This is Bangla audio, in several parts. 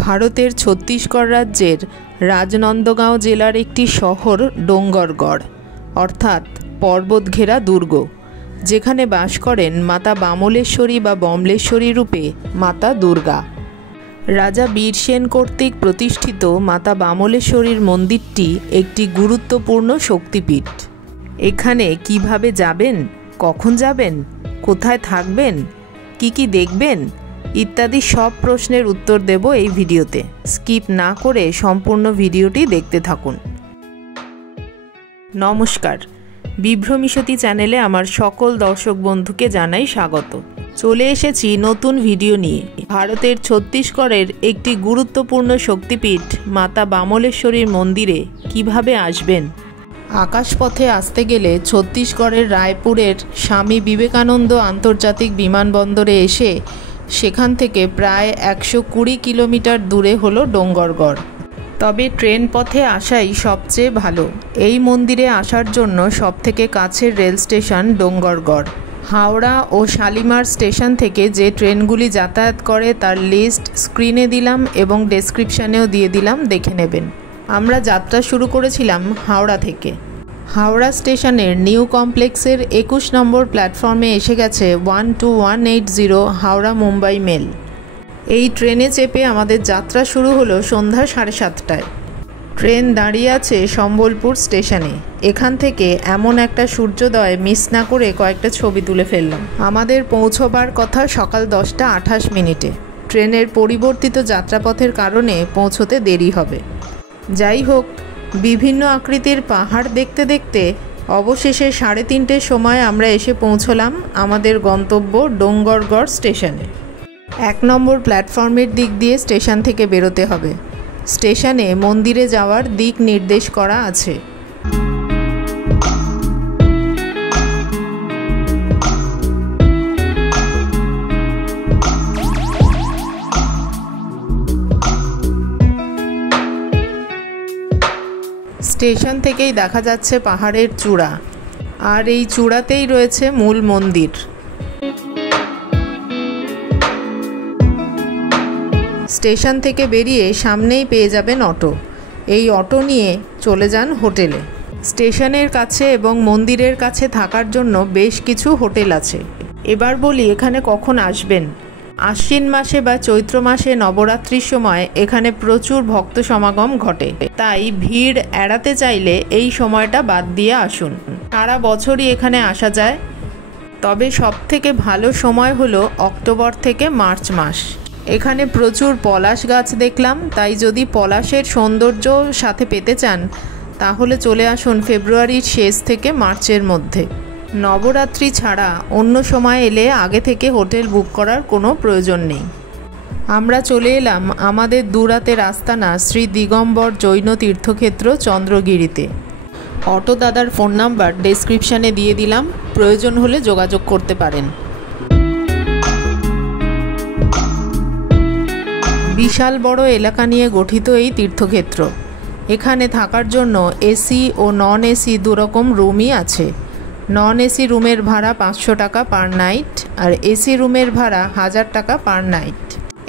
ভারতের ছত্তিশগড় রাজ্যের রাজনন্দগাঁও জেলার একটি শহর ডোঙ্গরগড় অর্থাৎ পর্বতঘেরা দুর্গ, যেখানে বাস করেন মাতা বামলেশ্বরী বা বমলেশ্বরী রূপে মাতা দুর্গা। রাজা বীরসেন কর্তৃক প্রতিষ্ঠিত মাতা বামলেশ্বরীর মন্দিরটি একটি গুরুত্বপূর্ণ শক্তিপীঠ। এখানে কিভাবে যাবেন, কখন যাবেন, কোথায় থাকবেন, কি দেখবেন ইত্যাদি সব প্রশ্নের উত্তর দেব এই ভিডিওতে। স্কিপ না করে সম্পূর্ণ ভিডিওটি দেখতে থাকুন। নমস্কার, বিভ্রমিষ্যতি চ্যানেলে আমার সকল দর্শক বন্ধুকে জানাই স্বাগত। চলে এসেছি নতুন ভিডিও নিয়ে। ভারতের ছত্তিশগড়ের একটি গুরুত্বপূর্ণ শক্তিপীঠ মাতা বামলেশ্বরীর মন্দিরে কিভাবে আসবেন। আকাশপথে আসতে গেলে ছত্তিশগড়ের রায়পুরের স্বামী বিবেকানন্দ আন্তর্জাতিক বিমানবন্দরে এসে সেখান থেকে প্রায় 120 কিলোমিটার দূরে হলো ডোঙ্গরগড়। তবে ট্রেন পথে আসাই সবচেয়ে ভালো। এই মন্দিরে আসার জন্য সবথেকে কাছের রেল স্টেশন ডোঙ্গরগড়। হাওড়া ও শালিমার স্টেশন থেকে যে ট্রেনগুলি যাতায়াত করে তার লিস্ট স্ক্রিনে দিলাম এবং ডেসক্রিপশানেও দিয়ে দিলাম, দেখে নেবেন। আমরা যাত্রা শুরু করেছিলাম হাওড়া থেকে। হাওড়া স্টেশনের নিউ কমপ্লেক্সের 21 নম্বর প্ল্যাটফর্মে এসে গেছে 12180 হাওড়া মুম্বাই মেল। এই ট্রেনে চেপে আমাদের যাত্রা শুরু হলো সন্ধ্যা 7:30টায়। ট্রেন দাঁড়িয়ে আছে সম্বলপুর স্টেশনে। এখান থেকে এমন একটা সূর্যোদয় মিস না করে কয়েকটা ছবি তুলে ফেললাম। আমাদের পৌঁছবার কথা সকাল 10:28। ট্রেনের পরিবর্তিত যাত্রাপথের কারণে পৌঁছতে দেরি হবে। যাই হোক, বিভিন্ন আকৃতির পাহাড় দেখতে দেখতে অবশেষে 3:30 সময় আমরা এসে পৌঁছলাম আমাদের গন্তব্য ডোঙ্গরগড় স্টেশনে। 1 নম্বর প্ল্যাটফর্মের দিক দিয়ে স্টেশন থেকে বেরোতে হবে। স্টেশনে মন্দিরে যাওয়ার দিক নির্দেশ করা আছে। স্টেশন থেকেই দেখা যাচ্ছে পাহাড়ের চূড়া, আর এই চূড়াতেই রয়েছে মূল মন্দির। স্টেশন থেকে বেরিয়ে সামনেই পেয়ে যাবেন অটো। এই অটো নিয়ে চলে যান হোটেলে। স্টেশনের কাছে এবং মন্দিরের কাছে থাকার জন্য বেশ কিছু হোটেল আছে। এবার বলি এখানে কখন আসবেন। আশ্বিন মাসে বা চৈত্র মাসে নবরাত্রির সময় এখানে প্রচুর ভক্ত সমাগম ঘটে, তাই ভিড় এড়াতে চাইলে এই সময়টা বাদ দিয়ে আসুন। সারা বছরই এখানে আসা যায়, তবে সবথেকে ভালো সময় হলো অক্টোবর থেকে মার্চ মাস। এখানে প্রচুর পলাশ গাছ দেখলাম, তাই যদি পলাশের সৌন্দর্য সাথে পেতে চান তাহলে চলে আসুন ফেব্রুয়ারির শেষ থেকে মার্চের মধ্যে। নবরাত্রি ছাড়া অন্য সময় এলে আগে থেকে হোটেল বুক করার কোনো প্রয়োজন নেই। আমরা চলে এলাম আমাদের দুরাতের আস্তানা শ্রী দিগম্বর জৈন তীর্থক্ষেত্র চন্দ্রগিরিতে। অটো দাদার ফোন নাম্বার ডেসক্রিপশানে দিয়ে দিলাম, প্রয়োজন হলে যোগাযোগ করতে পারেন। বিশাল বড় এলাকা নিয়ে গঠিত এই তীর্থক্ষেত্র। এখানে থাকার জন্য এসি ও নন এসি দুরকম রুমই আছে। নন এসি রুমের ভাড়া 500 টাকা পার নাইট, আর এসি রুমের ভাড়া 1000 টাকা পার নাইট।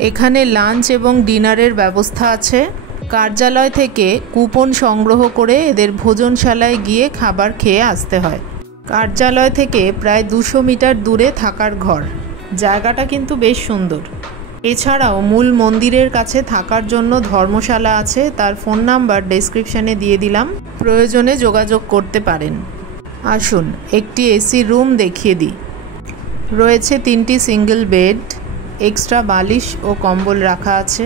এখানে লাঞ্চ এবং ডিনারের ব্যবস্থা আছে। কার্যালয় থেকে কুপন সংগ্রহ করে এদের ভোজনশালায় গিয়ে খাবার খেয়ে আসতে হয়। কার্যালয় থেকে প্রায় 200 মিটার দূরে থাকার ঘর। জায়গাটা কিন্তু বেশ সুন্দর। এছাড়াও মূল মন্দিরের কাছে থাকার জন্য ধর্মশালা আছে, তার ফোন নাম্বার ডেসক্রিপশানে দিয়ে দিলাম, প্রয়োজনে যোগাযোগ করতে পারেন। আসুন একটি এসি রুম দেখিয়ে দিই। রয়েছে 3টি সিঙ্গেল বেড, এক্সট্রা বালিশ ও কম্বল রাখা আছে।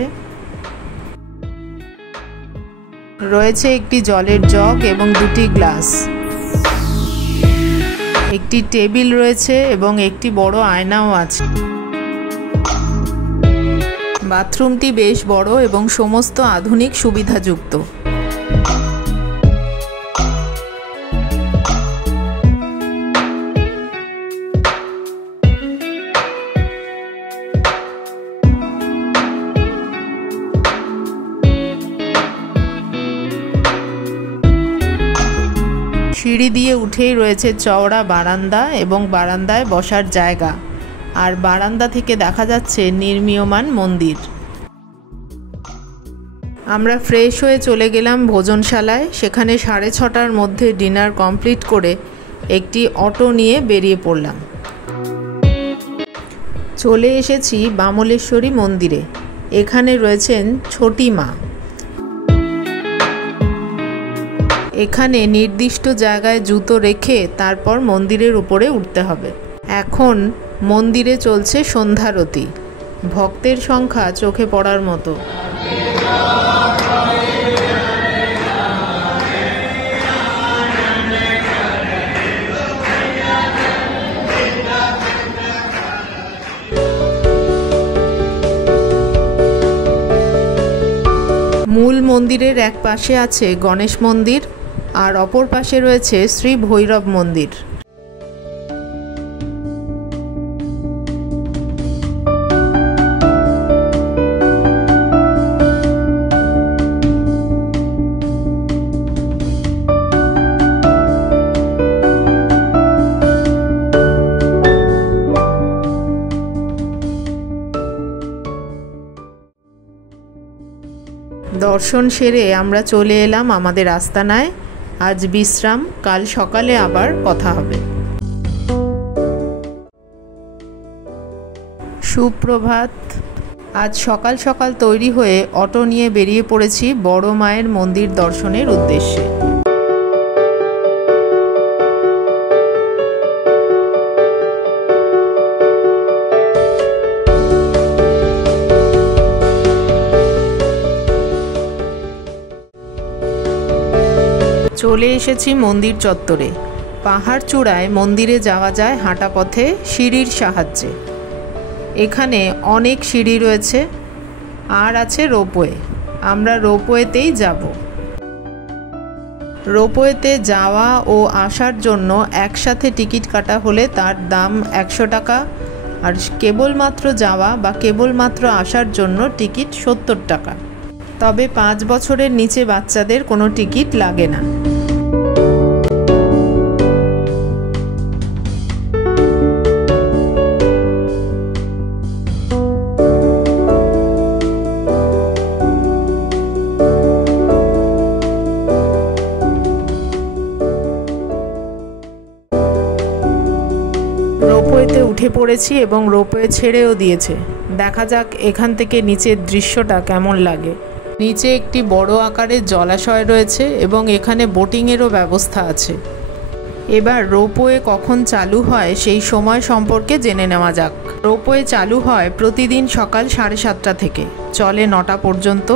রয়েছে একটি জলের জগ এবং 2টি গ্লাস। একটি টেবিল রয়েছে এবং একটি বড় আয়নাও আছে। বাথরুমটি বেশ বড় এবং সমস্ত আধুনিক সুবিধাযুক্ত। সিঁড়ি দিয়ে উঠেই রয়েছে চওড়া বারান্দা এবং বারান্দায় বসার জায়গা, আর বারান্দা থেকে দেখা যাচ্ছে নির্মীয়মান মন্দির। আমরা ফ্রেশ হয়ে চলে গেলাম ভোজনশালায়। সেখানে 6:30টার মধ্যে ডিনার কমপ্লিট করে একটি অটো নিয়ে বেরিয়ে পড়লাম। চলে এসেছি বামলেশ্বরী মন্দিরে। এখানে রয়েছেন ছোটি মা। এখানে নির্দিষ্ট জায়গায় জুতো রেখে তারপর মন্দিরের উপরে উঠতে হবে। এখন মন্দিরে চলছে সন্ধ্যারতি। ভক্তের সংখ্যা চোখে পড়ার মতো। মূল মন্দিরের এক পাশে আছে গণেশ মন্দির আর অপর পাশে রয়েছে শ্রী ভৈরব মন্দির। দর্শন সেরে আমরা চলে এলাম আমাদের আস্তানায়। আজ বিশ্রাম, কাল সকালে আবার কথা হবে। সুপ্রভাত। আজ সকাল সকাল তৈরি হয়ে অটো নিয়ে বেরিয়ে পড়েছি বড় মায়ের মন্দির দর্শনের উদ্দেশ্যে। চলে এসেছি মন্দির চত্বরে। পাহাড় চূড়ায় মন্দিরে যাওয়া যায় হাঁটা পথে সিঁড়ির সাহায্যে। এখানে অনেক সিঁড়ি রয়েছে আর আছে রোপওয়ে। আমরা রোপওয়েতেই যাব। রোপওয়েতে যাওয়া ও আসার জন্য একসাথে টিকিট কাটা হলে তার দাম 100 টাকা, আর কেবলমাত্র যাওয়া বা কেবলমাত্র আসার জন্য টিকিট 70 টাকা। তবে 5 বছরের নিচে বাচ্চাদের কোনো টিকিট লাগে না। রোপওয়েতে উঠে পড়েছি এবং রোপওয়ে ছেড়েও দিয়েছে। দেখা যাক এখান থেকে নিচের দৃশ্যটা কেমন লাগে। নিচে একটি বড় আকারের জলাশয় রয়েছে এবং এখানে বোটিংয়েরও ব্যবস্থা আছে। এবার রোপওয়ে কখন চালু হয় সেই সময় সম্পর্কে জেনে নেওয়া যাক। রোপওয়ে চালু হয় প্রতিদিন সকাল 7:30টা থেকে, চলে 9টা পর্যন্ত।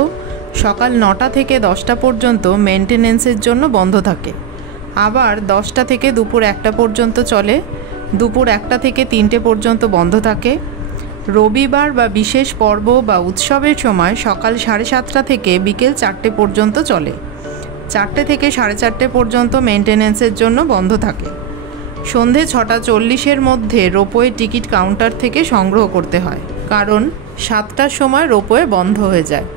সকাল 9টা থেকে 10টা পর্যন্ত মেনটেনেন্সের জন্য বন্ধ থাকে। আবার 10টা থেকে দুপুর 1টা পর্যন্ত চলে। দুপুর 1টা থেকে 3টে পর্যন্ত বন্ধ থাকে। রবিবার বা বিশেষ পর্ব বা উৎসবের সময় সকাল 7:30টা থেকে বিকেল 4টে পর্যন্ত চলে। 4টে থেকে 4:30 পর্যন্ত মেনটেনেন্সের জন্য বন্ধ থাকে। সন্ধে 6:40-এর মধ্যে রোপওয়ে টিকিট কাউন্টার থেকে সংগ্রহ করতে হয়, কারণ 7টার সময় রোপওয়ে বন্ধ হয়ে যায়।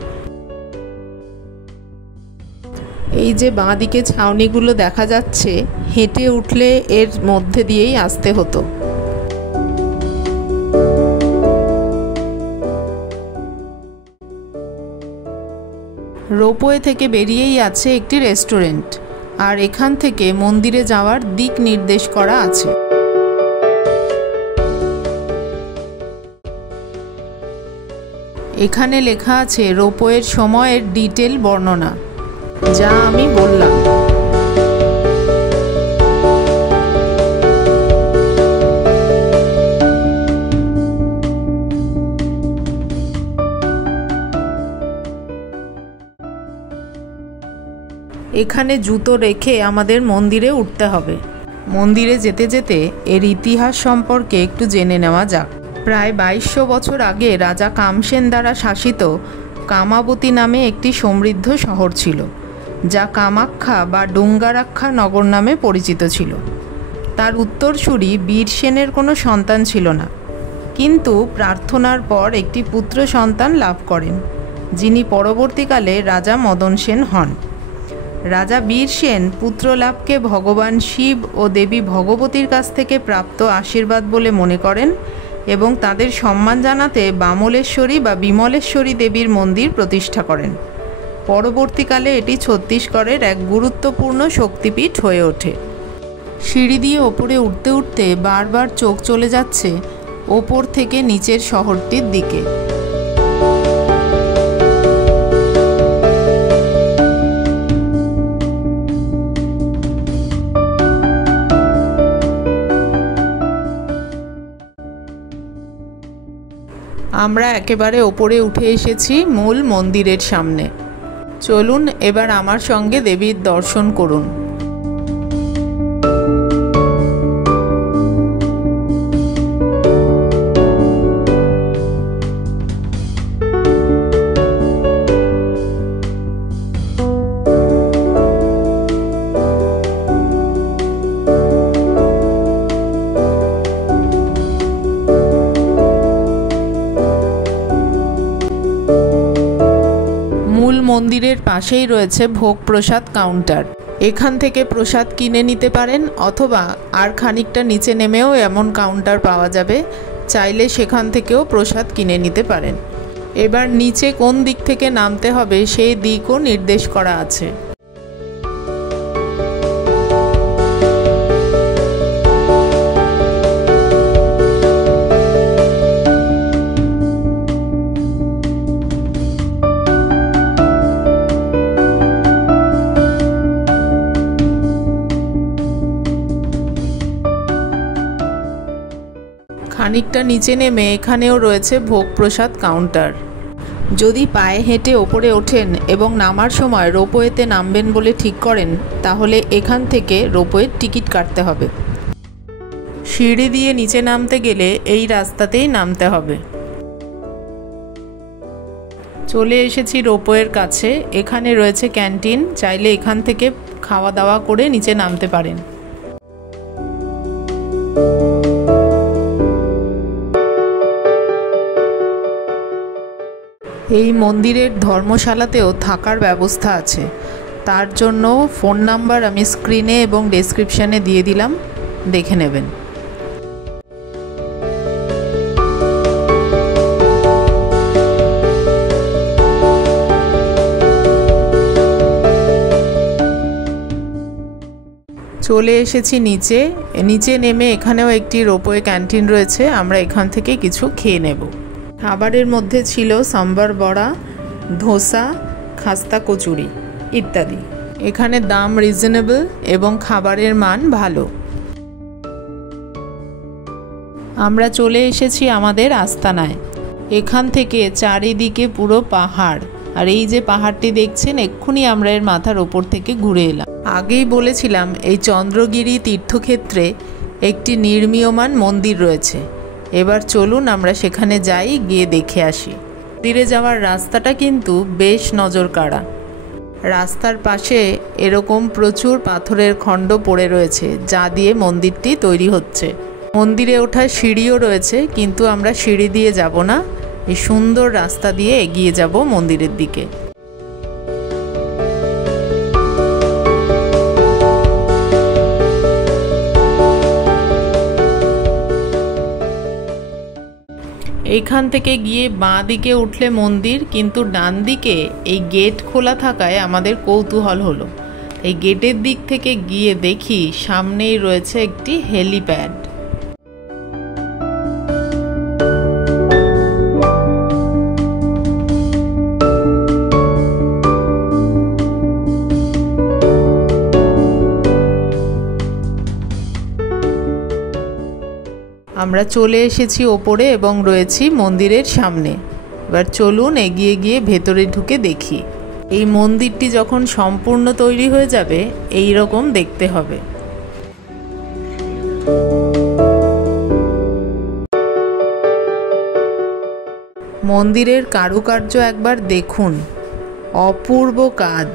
এই যে বাঁ দিকে ছাউনিগুলো দেখা যাচ্ছে, হেঁটে উঠলে এর মধ্যে দিয়েই আসতে হতো। রোপওয়ে থেকে বেরিয়েই আছে একটি রেস্টুরেন্ট, আর এখান থেকে মন্দিরে যাওয়ার দিক নির্দেশ করা আছে। এখানে লেখা আছে রোপওয়ের সময়ের ডিটেল বর্ণনা, যা আমি বললাম। এখানে জুতো রেখে আমাদের মন্দিরে উঠতে হবে। মন্দিরে যেতে যেতে এর ইতিহাস সম্পর্কে একটু জেনে নেওয়া যাক। প্রায় 2200 বছর আগে রাজা কামসেন দ্বারা শাসিত কামাবতী নামে একটি সমৃদ্ধ শহর ছিল, যা কামাখ্যা বা ডুঙ্গারাক্ষা নগর নামে পরিচিত ছিল। তার উত্তরসূরি বীরসেনের কোনো সন্তান ছিল না, কিন্তু প্রার্থনার পর একটি পুত্র সন্তান লাভ করেন, যিনি পরবর্তীকালে রাজা মদন সেন হন। রাজা বীরসেন পুত্রলাভকে ভগবান শিব ও দেবী ভগবতীর কাছ থেকে প্রাপ্ত আশীর্বাদ বলে মনে করেন এবং তাদের সম্মান জানাতে বামলেশ্বরী বা বিমলেশ্বরী দেবীর মন্দির প্রতিষ্ঠা করেন। পরবর্তীকালে এটি ছত্তিশগড়ের এক গুরুত্বপূর্ণ শক্তিপীঠ হয়ে ওঠে। সিঁড়ি দিয়ে ওপরে উঠতে উঠতে বারবার চোখ চলে যাচ্ছে ওপর থেকে নিচের শহরটির দিকে। আমরা একেবারে ওপরে উঠে এসেছি মূল মন্দিরের সামনে। চলুন এবার আমার সঙ্গে দেবীর দর্শন করুন। মন্দিরের পাশেই রয়েছে ভোগ প্রসাদ কাউন্টার। এখান থেকে প্রসাদ কিনে নিতে পারেন, অথবা আর খানিকটা নিচে নেমেও এমন কাউন্টার পাওয়া যাবে, চাইলে সেখান থেকেও প্রসাদ কিনে নিতে পারেন। এবার নিচে কোন দিক থেকে নামতে হবে সেই দিকও নির্দেশ করা আছে। খানিকটা নিচে নেমে এখানেও রয়েছে ভোগ প্রসাদ কাউন্টার। যদি পায়ে হেঁটে ওপরে ওঠেন এবং নামার সময় রোপওয়েতে নামবেন বলে ঠিক করেন, তাহলে এখান থেকে রোপওয়ের টিকিট কাটতে হবে। সিঁড়ি দিয়ে নিচে নামতে গেলে এই রাস্তাতেই নামতে হবে। চলে এসেছি রোপওয়ের কাছে। এখানে রয়েছে ক্যান্টিন, চাইলে এখান থেকে খাওয়া দাওয়া করে নিচে নামতে পারেন। এই মন্দিরের ধর্মশালাতেও থাকার ব্যবস্থা আছে, তার জন্য ফোন নাম্বার আমি স্ক্রিনে এবং ডেসক্রিপশানে দিয়ে দিলাম, দেখে নেবেন। চলে এসেছি নিচে। নিচে নেমে এখানেও একটি রোপওয়ে ক্যান্টিন রয়েছে, আমরা এখান থেকে কিছু খেয়ে নেব। খাবারের মধ্যে ছিল সাম্বার বড়া, ধোসা, খাস্তা কচুরি ইত্যাদি। এখানে দাম রিজনেবল এবং খাবারের মান ভালো। আমরা চলে এসেছি আমাদের আস্তানায়। এখান থেকে চারিদিকে পুরো পাহাড়, আর এই যে পাহাড়টি দেখছেন, এক্ষুনি আমরা এর মাথার ওপর থেকে ঘুরে এলাম। আগেই বলেছিলাম এই চন্দ্রগিরি তীর্থক্ষেত্রে একটি নির্মীয়মান মন্দির রয়েছে। এবার চলুন আমরা সেখানে যাই, গিয়ে দেখে আসি। মন্দিরে যাওয়ার রাস্তাটা কিন্তু বেশ নজর কাড়া। রাস্তার পাশে এরকম প্রচুর পাথরের খণ্ড পড়ে রয়েছে, যা দিয়ে মন্দিরটি তৈরি হচ্ছে। মন্দিরে ওঠার সিঁড়িও রয়েছে, কিন্তু আমরা সিঁড়ি দিয়ে যাব না, এই সুন্দর রাস্তা দিয়ে এগিয়ে যাব মন্দিরের দিকে। এইখান থেকে গিয়ে বাঁ দিকে উঠলে মন্দির, কিন্তু ডান দিকে এই গেট খোলা থাকায় আমাদের কৌতূহল হলো। এই গেটের দিক থেকে গিয়ে দেখি সামনেই রয়েছে একটি হেলিপ্যাড। আমরা চলে এসেছি ওপরে এবং রয়েছি মন্দিরের সামনে। এবার চলুন এগিয়ে গিয়ে ভেতরে ঢুকে দেখি। এই মন্দিরটি যখন সম্পূর্ণ তৈরি হয়ে যাবে এই রকম দেখতে হবে। মন্দিরের কারুকার্য একবার দেখুন, অপূর্ব কাজ।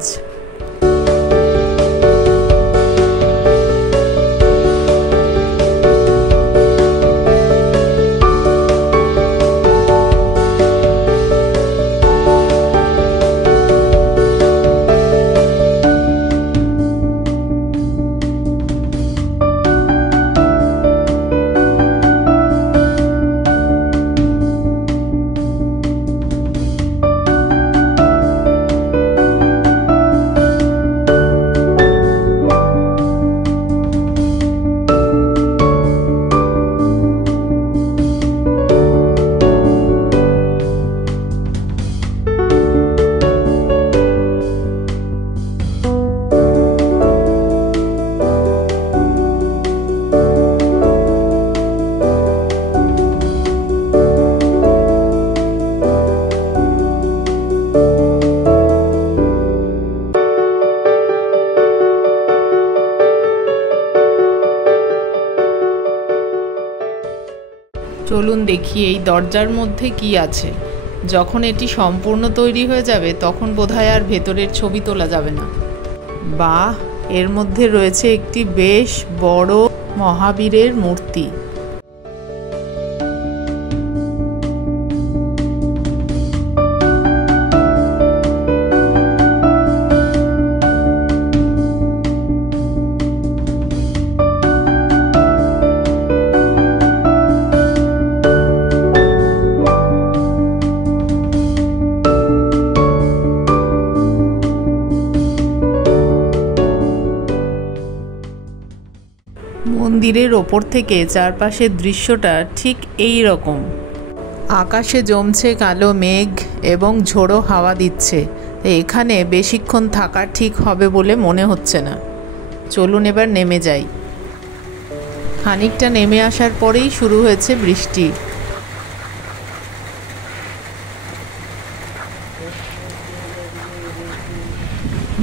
দেখি এই দরজার মধ্যে কি আছে। যখন এটি সম্পূর্ণ তৈরি হয়ে যাবে তখন বোধহয় আর ভেতরের ছবি তোলা যাবে না। বাহ, এর মধ্যে রয়েছে একটি বেশ বড় মহাবীরের মূর্তি। মন্দিরের ওপর থেকে চারপাশের দৃশ্যটা ঠিক এই রকম। আকাশে জমছে কালো মেঘ এবং ঝোড়ো হাওয়া দিচ্ছে। এখানে বেশিক্ষণ থাকা ঠিক হবে বলে মনে হচ্ছে না। চলুন এবার নেমে যাই। খানিকটা নেমে আসার পরেই শুরু হয়েছে বৃষ্টি।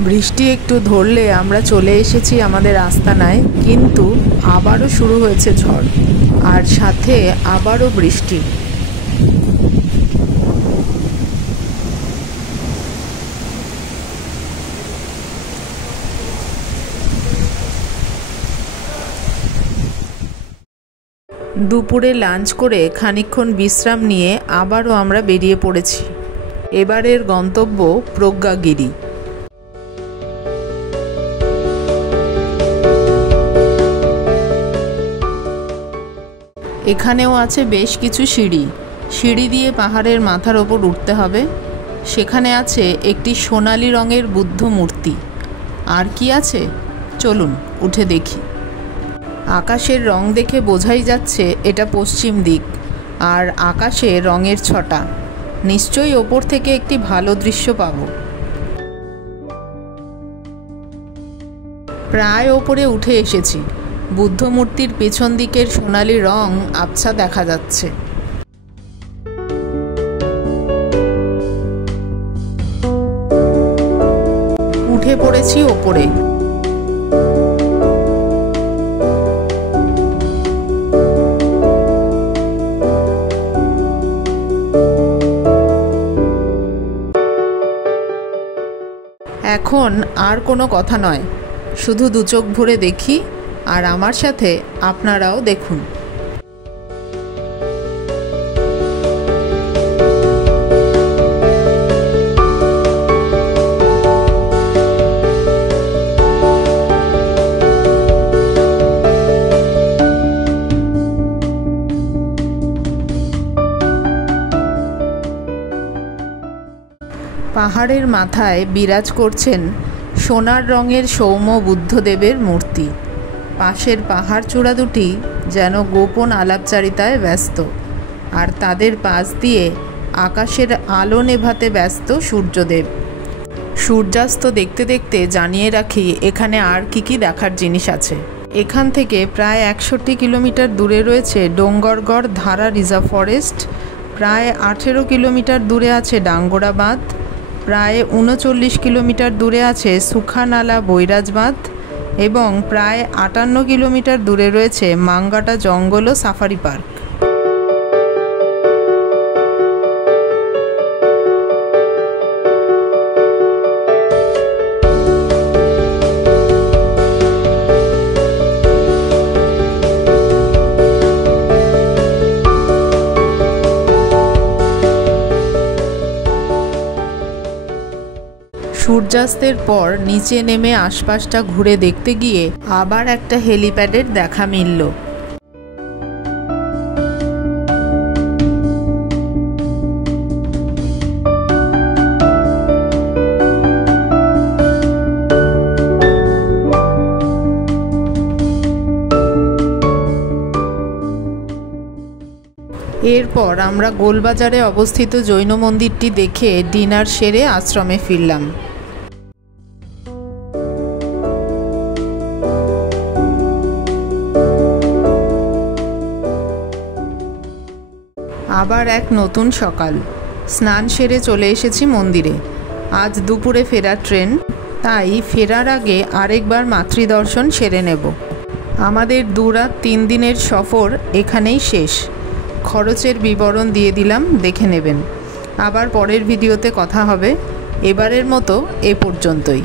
বৃষ্টি একটু ধরলে আমরা চলে এসেছি আমাদের আস্তানায়, কিন্তু আবারও শুরু হয়েছে ঝড়, আর সাথে আবারও বৃষ্টি। দুপুরে লাঞ্চ করে খানিকক্ষণ বিশ্রাম নিয়ে আবারও আমরা বেরিয়ে পড়েছি। এবারের গন্তব্য প্রজ্ঞাগিরি। এখানেও আছে বেশ কিছু সিঁড়ি। সিঁড়ি দিয়ে পাহাড়ের মাথার ওপর উঠতে হবে। সেখানে আছে একটি সোনালি রঙের বুদ্ধ মূর্তি। আর কি আছে, চলুন উঠে দেখি। আকাশের রং দেখে বোঝাই যাচ্ছে এটা পশ্চিম দিক, আর আকাশে রঙের ছটা। নিশ্চয়ই ওপর থেকে একটি ভালো দৃশ্য পাব। প্রায় ওপরে উঠে এসেছি। বুদ্ধ মূর্তির পেছন দিকের সোনালি রং আবছা দেখা যাচ্ছে। উঠে পড়েছি ওপরে। এখন আর কোনো কথা নয়, শুধু দু চোখ ভরে দেখি, আর আমার সাথে আপনারাও দেখুন। পাহাড়ের মাথায় বিরাজ করছেন সোনার রঙের সৌম্য বুদ্ধদেবের মূর্তি। পাশের পাহাড় চূড়া দুটি যেন গোপন আলাপচারিতায় ব্যস্ত, আর তাদের পাশ দিয়ে আকাশের আলো নেভাতে ব্যস্ত সূর্যদেব। সূর্যাস্ত দেখতে দেখতে জানিয়ে রাখি এখানে আর কি দেখার জিনিস আছে। এখান থেকে প্রায় 61 কিলোমিটার দূরে রয়েছে ডোঙ্গরগড় ধারা রিজার্ভ ফরেস্ট, প্রায় 18 কিলোমিটার দূরে আছে ডাঙ্গোরা বাঁধ, প্রায় 39 কিলোমিটার দূরে আছে সুখানালা বৈরাজ বাঁধ, এবং প্রায় 58 কিলোমিটার দূরে রয়েছে মাঙ্গাটা জঙ্গল ও সাফারি পার্ক। সূর্যাস্তের পর নিচে নেমে আশপাশটা ঘুরে দেখতে গিয়ে আবার একটা হেলিপ্যাডের দেখা মিলল। এরপর আমরা গোলবাজারে অবস্থিত জৈন মন্দিরটি দেখে ডিনার সেরে আশ্রমে ফিরলাম। আবার এক নতুন সকাল। স্নান সেরে চলে এসেছি মন্দিরে। আজ দুপুরে ফেরার ট্রেন, তাই ফেরার আগে আরেকবার মাতৃদর্শন সেরে নেব। আমাদের 2 রাত 3 দিনের সফর এখানেই শেষ। খরচের বিবরণ দিয়ে দিলাম, দেখে নেবেন। আবার পরের ভিডিওতে কথা হবে। এবারের মতো এ পর্যন্তই।